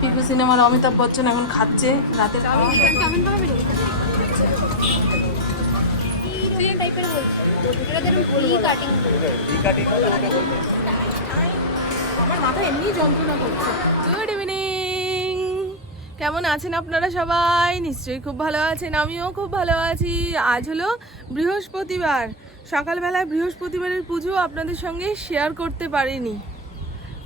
পিকু সিনেমার অমিতাভ বচ্চন এখন খাচ্ছে রাতে খাওয়া চাউমিন পাবে তুই এই টাইপের বলছিস। এটা যেরকম ভি কাটিং আমার মাথা এমনি যন্ত্রণা করছে। গুড ইভিনিং কেমন আছেন আপনারা সবাই? নিশ্চয়ই খুব ভালো আছেন আমিও খুব ভালো আছি। আজ হলো বৃহস্পতিবার। সকালবেলায় বৃহস্পতিবারের পুজো আপনাদের সঙ্গে শেয়ার করতে পারিনি।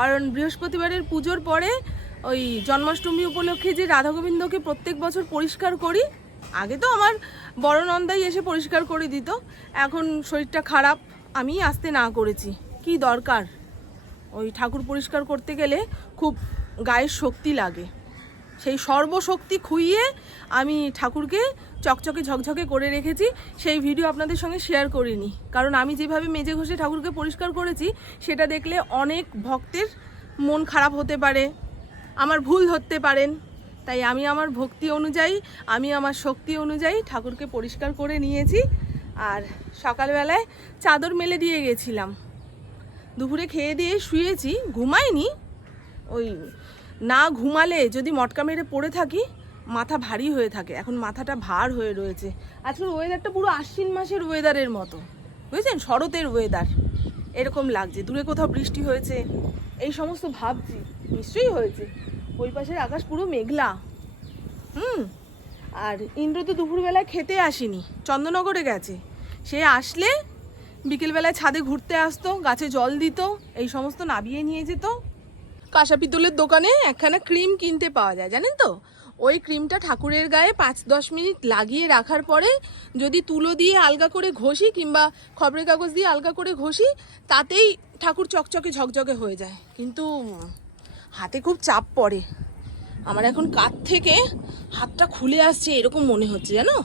কারণ বৃহস্পতিবারের পুজোর পরে ওই জন্মাষ্টমী উপলক্ষে যে রাধাগোবিন্দকে প্রত্যেক বছর পরিষ্কার করি, আগে তো আমার বড় নন্দাই এসে পরিষ্কার করে দিত। এখন শরীরটা খারাপ, আমি আসতে না করেছি। কি দরকার? ওই ঠাকুর পরিষ্কার করতে গেলে খুব গায়ের শক্তি লাগে। সেই সর্বশক্তি খুইয়ে আমি ঠাকুরকে চকচকে ঝকঝকে করে রেখেছি। সেই ভিডিও আপনাদের সঙ্গে শেয়ার করিনি। কারণ আমি যেভাবে মেজে ঘষে ঠাকুরকে পরিষ্কার করেছি, সেটা দেখলে অনেক ভক্তের মন খারাপ হতে পারে, আমার ভুল ধরতে পারেন। তাই আমি আমার ভক্তি অনুযায়ী, আমি আমার শক্তি অনুযায়ী ঠাকুরকে পরিষ্কার করে নিয়েছি। আর সকালবেলায় চাদর মেলে দিয়ে গেছিলাম। দুপুরে খেয়ে দিয়ে শুয়েছি, ঘুমাইনি, ওই না ঘুমালে যদি মটকা মেরে পড়ে থাকি, মাথা ভারী হয়ে থাকে। এখন মাথাটা ভার হয়ে রয়েছে। আজকের ওয়েদারটা পুরো আশ্বিন মাসের ওয়েদারের মতো। বুঝেছেন? শরতের ওয়েদার এরকম লাগছে। দূরে কোথাও বৃষ্টি হয়েছে। এই সমস্ত ভাবছি। নিশ্চয়ই হয়েছে। ওই পাশের আকাশ পুরো মেঘলা। হুম? আর ইন্দ্র তো দুপুরবেলায় খেতে আসেনি। চন্দননগরে গেছে। সে আসলে বিকেলবেলায় ছাদে ঘুরতে আসতো, গাছে জল দিত, এই সমস্ত নাবিয়ে নিয়ে যেত। কাঁসা পিতলের দোকানে একখানা ক্রিম কিনতে পাওয়া যায়, জানেন তো? ওই ক্রিমটা ঠাকুরের গায়ে পাঁচ দশ মিনিট লাগিয়ে রাখার পরে যদি তুলো দিয়ে আলগা করে ঘষি কিংবা খবরের কাগজ দিয়ে আলগা করে ঘষি, তাতেই ঠাকুর চকচকে ঝকঝকে হয়ে যায়। কিন্তু হাতে খুব চাপ পড়ে। আমার এখন কাত থেকে হাতটা খুলে আসছে, এরকম মনে হচ্ছে, জানো?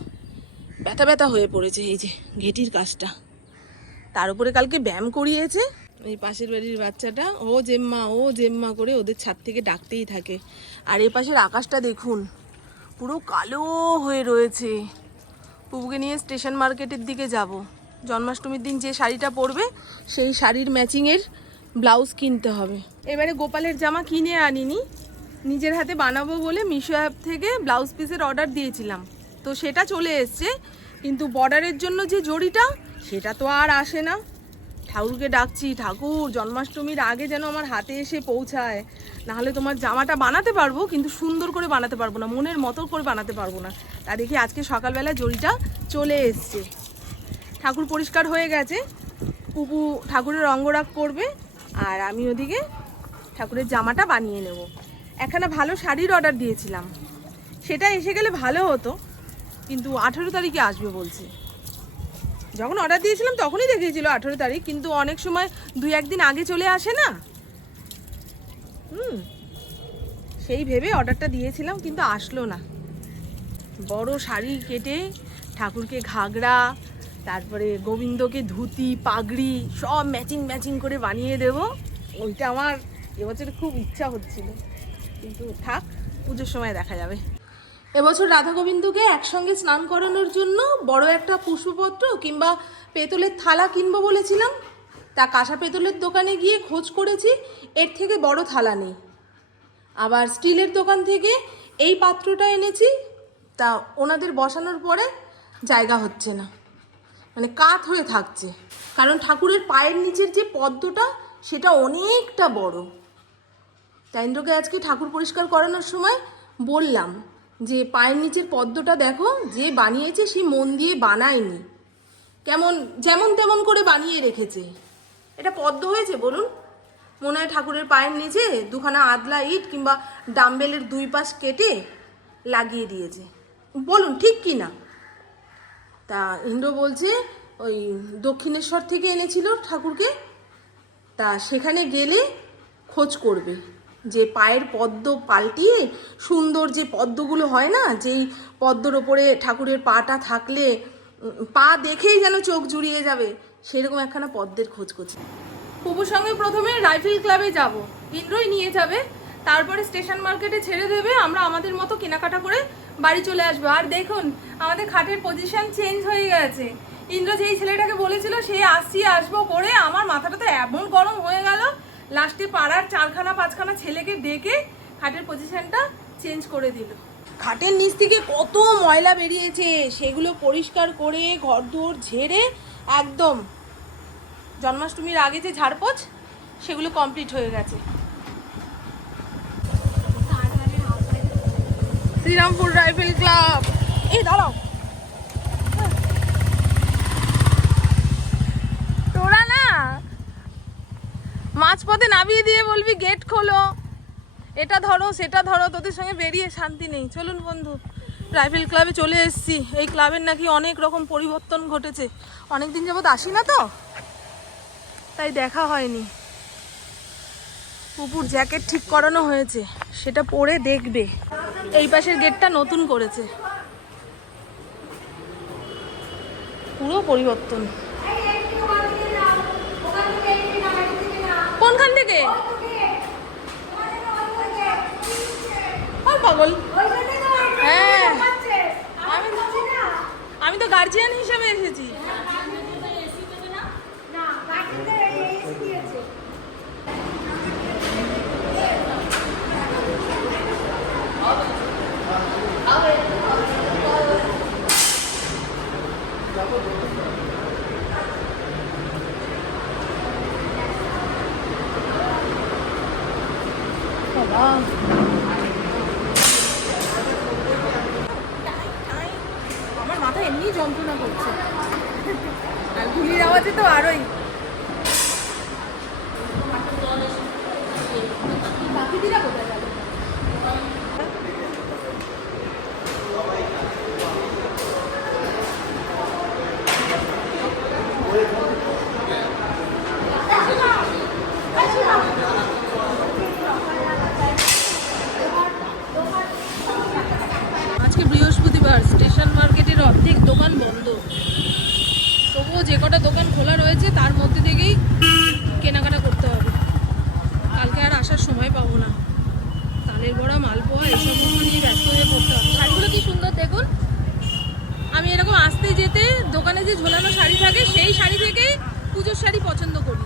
ব্যথা ব্যথা হয়ে পড়েছে এই যে ঘেটির কাজটা। তার উপরে কালকে ব্যায়াম করিয়েছে। এই পাশের বাড়ির বাচ্চাটা, ও জেম্মা ও জেম্মা করে ওদের ছাদ থেকে ডাকতেই থাকে। আর এ পাশের আকাশটা দেখুন, পুরো কালো হয়ে রয়েছে। পুবুকে নিয়ে স্টেশন মার্কেটের দিকে যাব। জন্মাষ্টমীর দিন যে শাড়িটা পরবে, সেই শাড়ির ম্যাচিংয়ের ব্লাউজ কিনতে হবে। এবারে গোপালের জামা কিনে আনিনি। নিজের হাতে বানাবো বলে মিশো অ্যাপ থেকে ব্লাউজ পিসের অর্ডার দিয়েছিলাম। তো সেটা চলে এসছে, কিন্তু বর্ডারের জন্য যে জড়িটা, সেটা তো আর আসে না। ঠাকুরকে ডাকছি, ঠাকুর, জন্মাষ্টমীর আগে যেন আমার হাতে এসে পৌঁছায়। নাহলে তোমার জামাটা বানাতে পারব, কিন্তু সুন্দর করে বানাতে পারব না, মনের মতো করে বানাতে পারব না। তা দেখি আজকে সকালবেলা জড়িটা চলে এসছে। ঠাকুর পরিষ্কার হয়ে গেছে পুপু ঠাকুরের অঙ্গরাগ করবে, আর আমি ওদিকে ঠাকুরের জামাটা বানিয়ে নেব। একখানা ভালো শাড়ির অর্ডার দিয়েছিলাম। সেটা এসে গেলে ভালো হতো, কিন্তু আঠেরো তারিখে আসবে বলছে। যখন অর্ডার দিয়েছিলাম তখনই দেখিয়েছিল আঠেরো তারিখ, কিন্তু অনেক সময় দুই একদিন আগে চলে আসে না। হুম, সেই ভেবে অর্ডারটা দিয়েছিলাম, কিন্তু আসলো না। বড় শাড়ি কেটে ঠাকুরকে ঘাগরা, তারপরে গোবিন্দকে ধুতি, পাগড়ি, সব ম্যাচিং ম্যাচিং করে বানিয়ে দেব। ওইটা আমার এবছর খুব ইচ্ছা হচ্ছিল। কিন্তু থাক, পুজোর সময় দেখা যাবে। এবছর রাধা গোবিন্দকে একসঙ্গে স্নান করানোর জন্য বড় একটা পুষ্পপত্র কিংবা পেতলের থালা কিনবো বলেছিলাম। তা কাঁসা পেতলের দোকানে গিয়ে খোঁজ করেছি, এর থেকে বড় থালা নেই। আবার স্টিলের দোকান থেকে এই পাত্রটা এনেছি, তা ওনাদের বসানোর পরে জায়গা হচ্ছে না। মানে কাত হয়ে থাকছে। কারণ ঠাকুরের পায়ের নিচের যে পদ্মটা, সেটা অনেকটা বড়। তাইন্দ্রকে আজকে ঠাকুর পরিষ্কার করানোর সময় বললাম যে পায়ের নিচের পদ্মটা দেখো, যে বানিয়েছে সে মন দিয়ে বানায়নি। কেমন, যেমন তেমন করে বানিয়ে রেখেছে। এটা পদ্ম হয়েছে, বলুন। মনে হয় ঠাকুরের পায়ের নিচে দুখানা আদলা ইট কিংবা ডাম্বেলের দুই পাশ কেটে লাগিয়ে দিয়েছে। বলুন, ঠিক কি না? তা ইন্দ্র বলছে, ওই দক্ষিণেশ্বর থেকে এনেছিল ঠাকুরকে। তা সেখানে গেলে খোঁজ করবে। যে পায়ের পদ্ম পাল্টিয়ে সুন্দর যে পদ্মগুলো হয় না, যেই পদ্মর ওপরে ঠাকুরের পাটা থাকলে পা দেখেই যেন চোখ জুড়িয়ে যাবে, সেরকম একখানা পদ্মের খোঁজ করছে। পুপুর সঙ্গে প্রথমে রাইফেল ক্লাবে যাব। ইন্দ্রই নিয়ে যাবে, তারপরে স্টেশন মার্কেটে ছেড়ে দেবে, আমরা আমাদের মতো কেনাকাটা করে বাড়ি চলে আসব। আর দেখুন, আমাদের খাটের পজিশন চেঞ্জ হয়ে গেছে। ইন্দ্র যেই ছেলেটাকে বলেছিল, সে আসছি, আসব করে, আমার মাথাটা তো এমন গরম হয়ে গেল লাস্টে পাড়ার চারখানা, পাঁচখানা ছেলেকে ডেকে খাটের পজিশনটা চেঞ্জ করে দিল। খাটের নিচ থেকে কত ময়লা বেরিয়েছে, সেগুলো পরিষ্কার করে ঘর ঝেড়ে একদম জন্মাষ্টমীর আগে যে ঝাড়পোছ, সেগুলো কমপ্লিট হয়ে গেছে। Serampore rifle club. এই দাঁড়াও তোরা না মাঝপথে নামিয়ে দিয়ে বলবি, গেট খোলো। এটা ধরো, সেটা ধরো, তোদের সঙ্গে বেরিয়ে শান্তি নেই। চলুন বন্ধু, রাইফেল ক্লাবে চলে এসেছি। এই ক্লাবের নাকি অনেক রকম পরিবর্তন ঘটেছে। অনেক দিন যাবত আসি না তো? তাই দেখা হয়নি। পুপুর জ্যাকেট ঠিক করানো হয়েছে, সেটা পরে দেখবে। এই পাশের গেটটা নতুন করেছে। পুরো পরিবর্তন। কোনখান থেকে? পাগল। হ্যাঁ। আমি আমি তো গার্জিয়ান হিসেবে এসেছি বাবা আমার মাথা এমনি যন্ত্রণা করছে। আর ঘুড়ির আওয়াজে তো আরোই। আজকে বৃহস্পতিবার স্টেশন মার্কেটের অর্ধেক দোকান বন্ধ তবুও যে কটা দোকান খোলা রয়েছে, তার মধ্যে থেকেই কেনাকাটা করতে হবে। কালকে আর আসার সময় পাবো না। তালের বড়া, মালপোয়া, এসব নিয়ে ব্যস্ত হয়ে পড়তে হবে। শাড়িগুলো কি সুন্দর দেখুন। আমি এরকম আসতে যেতে দোকানে যে ঝোলানো শাড়ি থাকে, সেই শাড়ি থেকেই পুজোর শাড়ি পছন্দ করি।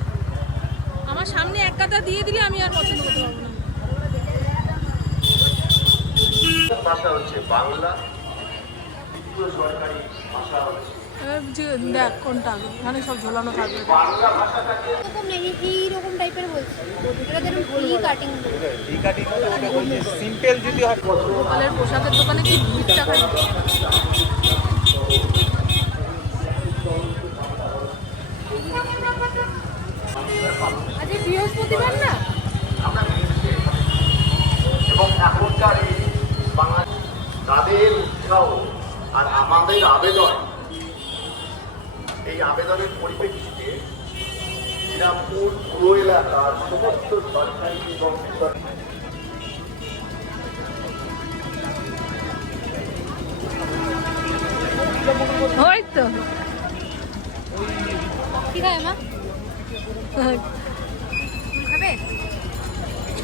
আমার সামনে এক কাতা দিয়ে দিলে আমি আর পছন্দ করতে পারব না। ভাষা হচ্ছে বাংলা দ্বিতীয় সরকারি ভাষা হচ্ছে এবার যে দেখ কোনটা এখানে সব ঝোলানো থাকবে। এরকম এইরকম টাইপের বলছি। এটা যেরকম ভি কাটিং এই কাটিং সিম্পল যদি হয়। গোপালের পোশাকের দোকানে কি ভিড়টা খাই আজকে বৃহস্পতিবার না? এবং এখনকার এই বাংলা তাদের উৎসাহ আর আমাদের আবেদন এই আবেদনের পরিপ্রেক্ষিতে শ্রীরামপুর পুরো এলাকার সমস্ত সরকারি এবং ওই তো। কি খায় মা? খাবে?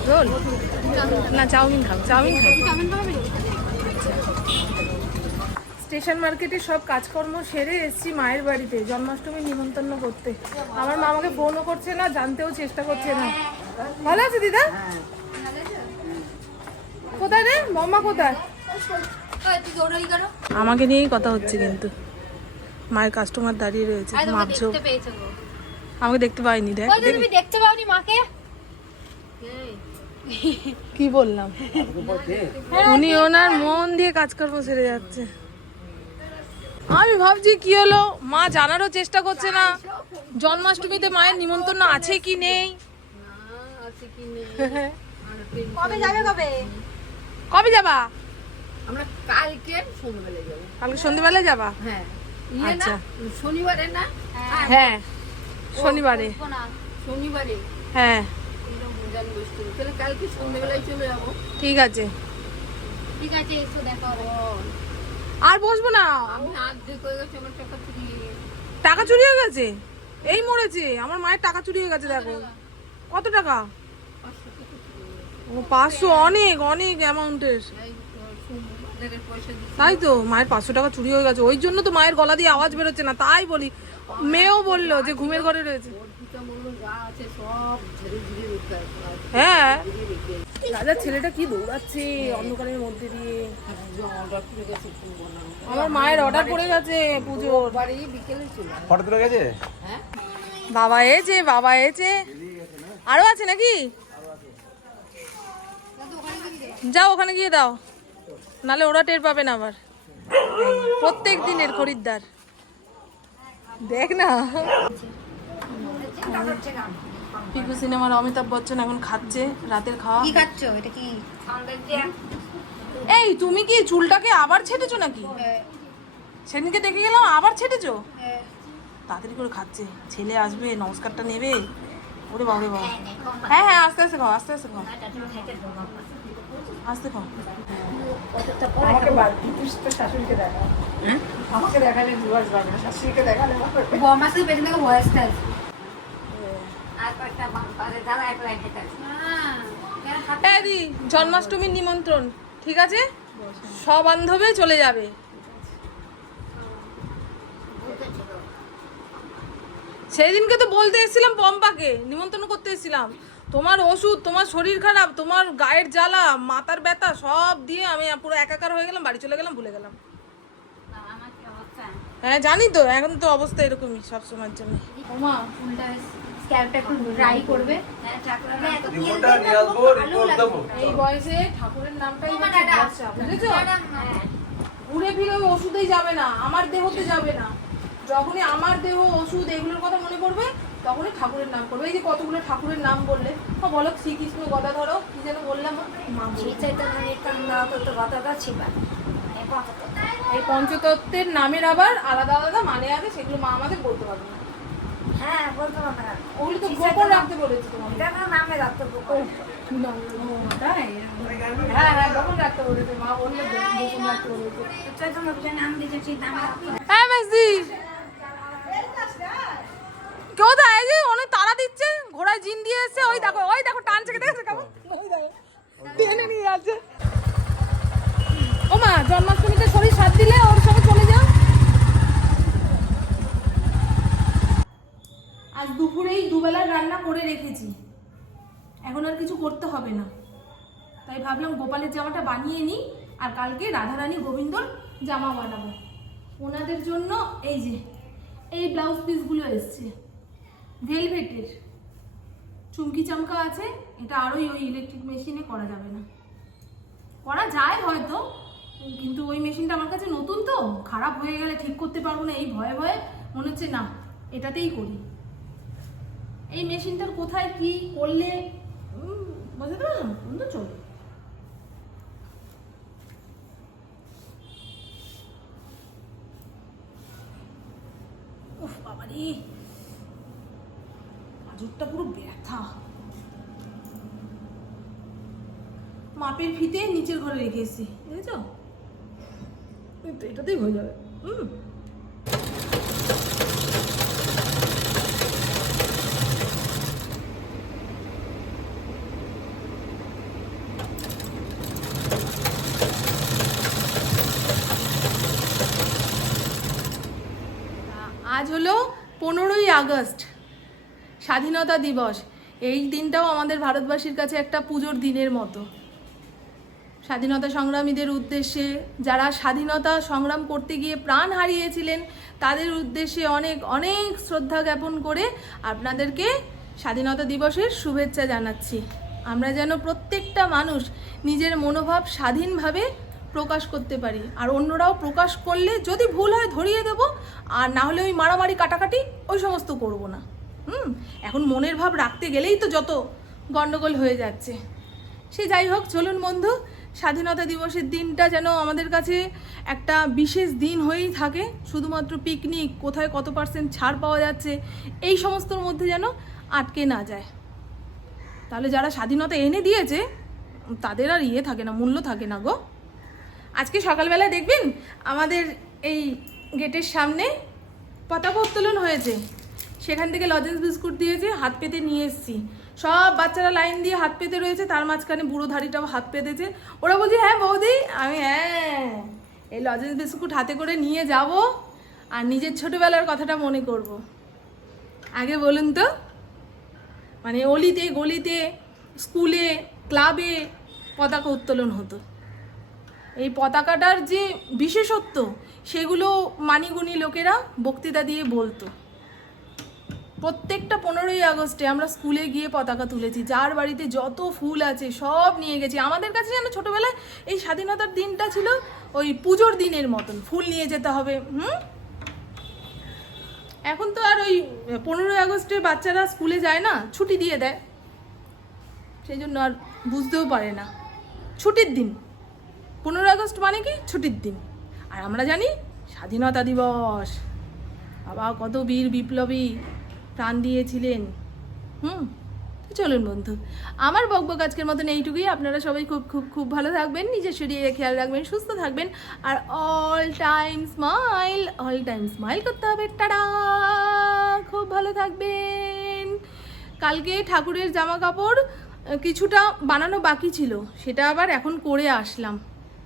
রোল? না চাউমিন খাও চাউমিন খাও চাউমিন খাবে? স্টেশন মার্কেটে সব কাজকর্ম সেরে এসেছি মায়ের বাড়িতে জন্মাষ্টমী নিমন্ত্রণ করতে। আমার মা আমাকে ফোনও করছে না জানতেও চেষ্টা করছে না। ভালো আছে দিদা? কোথায় রে? মামা কোথায়? আমাকে নিয়েই কথা হচ্ছে কিন্তু। মায়ের কাস্টমার দাঁড়িয়ে রয়েছে মাপছো আমাকে দেখতে পাইনি দেখ তুমি দেখতে পাওনি মাকে? কি বললাম? উনি ওনার মন দিয়ে কাজকর্ম সেরে যাচ্ছে। আমি ভাবছি কি হলো? মা জানারও চেষ্টা করছে না। জন্মাষ্টমীতে মায়ের নিমন্ত্রণ আছে কি নেই? কবে যাবে কবে? কবে যাবা? আমরা কালকে সন্ধ্যাবেলায় যাব। কালকে সন্ধ্যেবেলায় যাবা? হ্যাঁ। ইয়ে আচ্ছা। শনিবারে না? হ্যাঁ। শনিবারে। শনিবারে। হ্যাঁ। তাহলে কালকে সন্ধ্যাবেলায় চলে যাব। ঠিক আছে। ঠিক আছে এসো দেখা হবে। আর বসবো না। টাকা চুরি হয়ে গেছে। এই মরেছে। আমার মায়ের টাকা চুরি হয়ে গেছে দেখো। কত টাকা? ও পাঁচশো অনেক অনেক অ্যামাউন্টের। তাই তো মায়ের পাঁচশো টাকা চুরি হয়ে গেছে। ওই জন্য তো মায়ের গলা দিয়ে আওয়াজ বেরোচ্ছে না তাই বলি। মেয়েও বলল যে ঘুমের ঘরে রয়েছে। হ্যাঁ। রাজার ছেলেটা কি দৌড়াচ্ছে অন্ধকারের মধ্যে দিয়ে? আমার মায়ের অর্ডার পড়ে গেছে পুজোর। বাড়ি বিকেলে চলে ফটো তুলে গেছে? হ্যাঁ বাবা এছে বাবা এছে আরও আছে নাকি? যাও ওখানে গিয়ে দাও। নালে ওরা টের পাবে না আবার। প্রত্যেক দিনের খরিদ্দার। দেখ না। পিকু সিনেমার অমিতাভ বচ্চন এখন খাচ্ছে রাতের খাওয়া। কি খাচ্ছ? এটা কি? এই তুমি কি চুলটাকে আবার ছেটেছো নাকি? সেদিনকে দেখে গেলাম আবার ছেটেছো? তাড়াতাড়ি করে খাচ্ছে। ছেলে আসবে নমস্কারটা নেবে। ওরে বাবা বাবা। হ্যাঁ হ্যাঁ আস্তে আস্তে খাও আস্তে আস্তে খাও। আস্তে খাও। বমাসের পেছনে ভয়েসটা দি জন্মাষ্টমীর নিমন্ত্রণ ঠিক আছে? সব বান্ধবে চলে যাবে। সেই দিনকে তো বলতে এসেছিলাম পম্পাকে নিমন্ত্রণ করতে এসেছিলাম। তোমার ওষুধ তোমার শরীর খারাপ তোমার গায়ের জ্বালা মাথার ব্যথা সব দিয়ে আমি পুরো একাকার হয়ে গেলাম বাড়ি চলে গেলাম ভুলে গেলাম। হ্যাঁ জানি তো এখন তো অবস্থা এরকমই সব সময়ের জন্য স্ক্যাল্পটা একটু ড্রাই করবে। দেবো। এই বয়সে ঠাকুরের নামটাই বুঝেছ? ঘুরে ফিরে ওষুধেই যাবে না আমার দেহতে যাবে না। যখনই আমার দেহ ওষুধ এগুলোর কথা মনে পড়বে তখনই ঠাকুরের নাম করবে। এই যে কতগুলো ঠাকুরের নাম বললে বলো শ্রীকৃষ্ণ গদা ধরো কি যেন বললাম। এই পঞ্চতত্ত্বের নামের আবার আলাদা আলাদা মানে আছে সেগুলো মা আমাদের বলতে পারবে না। হ্যাঁ বলতে পারবে না। ওগুলো তো গোপন রাখতে বলেছে তোমাকে। নামে রাখতে অনেক তাড়া দিচ্ছে ঘোড়ায় জিন দিয়ে এসছে। ওই দেখো ওই দেখো টানছে দেখেছে কেমন? টেনে নিয়ে ও মা জন্মাষ্টমীতে শরীর সাথ দিলে ওর সঙ্গে চলে যাও আজ দুপুরেই দুবেলার রান্না করে রেখেছি। এখন আর কিছু করতে হবে না। তাই ভাবলাম গোপালের জামাটা বানিয়ে নিই আর কালকে রাধারানী গোবিন্দর জামা বানাবো। ওনাদের জন্য এই যে, এই ব্লাউজ পিসগুলো এসছে। ভেলভেটের চুমকি চামকা আছে, এটা আরোই ওই ইলেকট্রিক মেশিনে করা যাবে না। করা যায় হয়তো, কিন্তু ওই মেশিনটা আমার কাছে নতুন তো, খারাপ হয়ে গেলে ঠিক করতে পারব না, এই ভয়ে ভয়ে মনে হচ্ছে না, এটাতেই করি। এই মেশিনটার কোথায় কি করলে? বুঝতে পারলাম? কিন্তু চলবে বাবারে। আজুরটা পুরো ব্যথা। মাপের ফিতে নিচের ঘরে রেখে এসেছি, দেখেছ? এটাতেই হয়ে যাবে। হুম আজ হলো পনেরোই আগস্ট, স্বাধীনতা দিবস। এই দিনটাও আমাদের ভারতবাসীর কাছে একটা পুজোর দিনের মতো। স্বাধীনতা সংগ্রামীদের উদ্দেশ্যে, যারা স্বাধীনতা সংগ্রাম করতে গিয়ে প্রাণ হারিয়েছিলেন, তাদের উদ্দেশ্যে অনেক অনেক শ্রদ্ধা জ্ঞাপন করে আপনাদেরকে স্বাধীনতা দিবসের শুভেচ্ছা জানাচ্ছি। আমরা যেন প্রত্যেকটা মানুষ নিজের মনোভাব স্বাধীনভাবে প্রকাশ করতে পারি। আর অন্যরাও প্রকাশ করলে যদি ভুল হয় ধরিয়ে দেব, আর না হলে ওই মারামারি কাটাকাটি ওই সমস্ত করব না। হুম? এখন মনের ভাব রাখতে গেলেই তো যত গণ্ডগোল হয়ে যাচ্ছে। সে যাই হোক, চলুন বন্ধু, স্বাধীনতা দিবসের দিনটা যেন আমাদের কাছে একটা বিশেষ দিন হয়েই থাকে। শুধুমাত্র পিকনিক কোথায় কত পার্সেন্ট ছাড় পাওয়া যাচ্ছে, এই সমস্তর মধ্যে যেন আটকে না যায়। তাহলে যারা স্বাধীনতা এনে দিয়েছে, তাদের আর ইয়ে থাকে না, মূল্য থাকে না গো। আজকে সকালবেলা দেখবেন আমাদের এই গেটের সামনে পতাকা উত্তোলন হয়েছে। সেখান থেকে লজেন্স বিস্কুট দিয়েছে, হাত পেতে নিয়ে এসেছি। সব বাচ্চারা লাইন দিয়ে হাত পেতে রয়েছে, তার মাঝখানে বুড়ো ধাড়িটাও হাত পেতেছে। ওরা বলছে হ্যাঁ বৌদি। আমি হ্যাঁ এই লজেন্স বিস্কুট হাতে করে নিয়ে যাব আর নিজের ছোটবেলার কথাটা মনে করব। আগে বলুন তো মানে অলিতে, গলিতে, স্কুলে, ক্লাবে পতাকা উত্তোলন হতো। এই পতাকাটার যে বিশেষত্ব, সেগুলো মানিগুণী লোকেরা বক্তৃতা দিয়ে বলতো। প্রত্যেকটা পনেরোই আগস্টে আমরা স্কুলে গিয়ে পতাকা তুলেছি। যার বাড়িতে যত ফুল আছে, সব নিয়ে গেছি। আমাদের কাছে যেন ছোটোবেলায় এই স্বাধীনতার দিনটা ছিল ওই পুজোর দিনের মতন। ফুল নিয়ে যেতে হবে, হুম? এখন তো আর ওই পনেরোই আগস্টে বাচ্চারা স্কুলে যায় না, ছুটি দিয়ে দেয়। সেই জন্য আর বুঝতেও পারে না। ছুটির দিন। পনেরোই আগস্ট মানে কি? ছুটির দিন। আর আমরা জানি স্বাধীনতা দিবস। বাবা কত বীর বিপ্লবী প্রাণ দিয়েছিলেন। হুম চলুন বন্ধু। আমার বকবক আজকের মতন এইটুকুই। আপনারা সবাই খুব খুব খুব ভালো থাকবেন। নিজের শরীরে খেয়াল রাখবেন, সুস্থ থাকবেন। আর all time smile all time smile করতে হবে। টাটা! খুব ভালো থাকবেন। কালকে ঠাকুরের জামা কাপড় কিছুটা বানানো বাকি ছিল। সেটা আবার এখন করে আসলাম।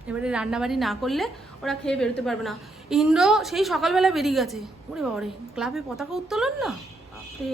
এবারে রান্নাবাড়ি না করলে ওরা খেয়ে বেরোতে পারবে না। ইন্দ্র সেই সকালবেলা বেরিয়ে গেছে। ওরে বাবারে, ক্লাবে পতাকা উত্তোলন না? বাপরে।